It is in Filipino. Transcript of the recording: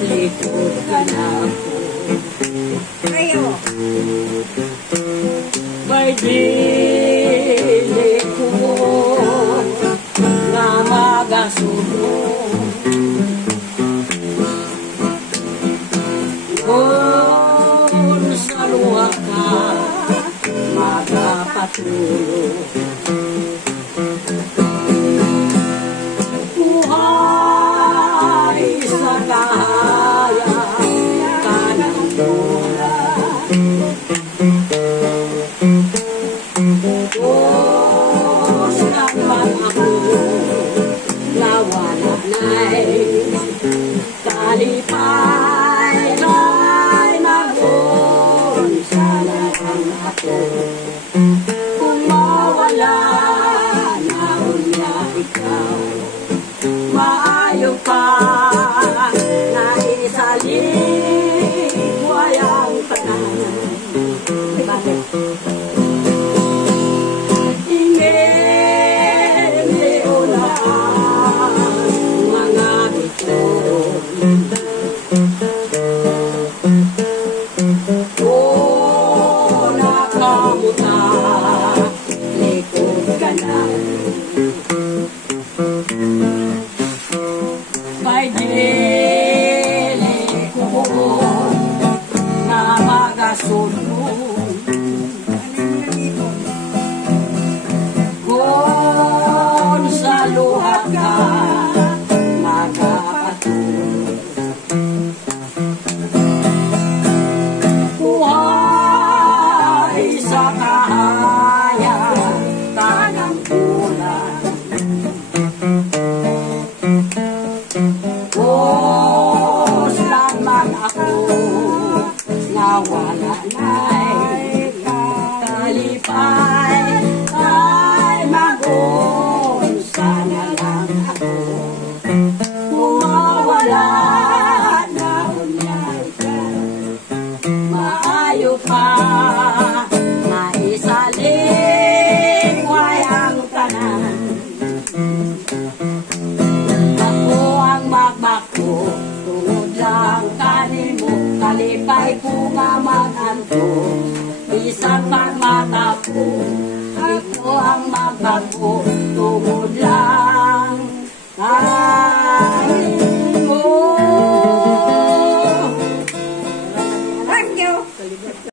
Likod ka na ako. May dili ko na magasunod. Kung sa luha ka magapatulog. Kalipay ay nagon sana lang ako. Kung mawala na unya ikaw, maayo pa na isaligway ang tanan. May dili ko na magasunod. Kung sa luha ka magapatulog. Buhay sa kahayag tanang bulan. Nawala na'y kalipay ay magon sana lang ako. Kung mawala na unya ikaw, maayo pa maisaligway ang tanan. Ako ang magbako tungod lang kanimo. Kalipay ko nga mag-anto, isang pang mata ko, ito ang magbago, tungo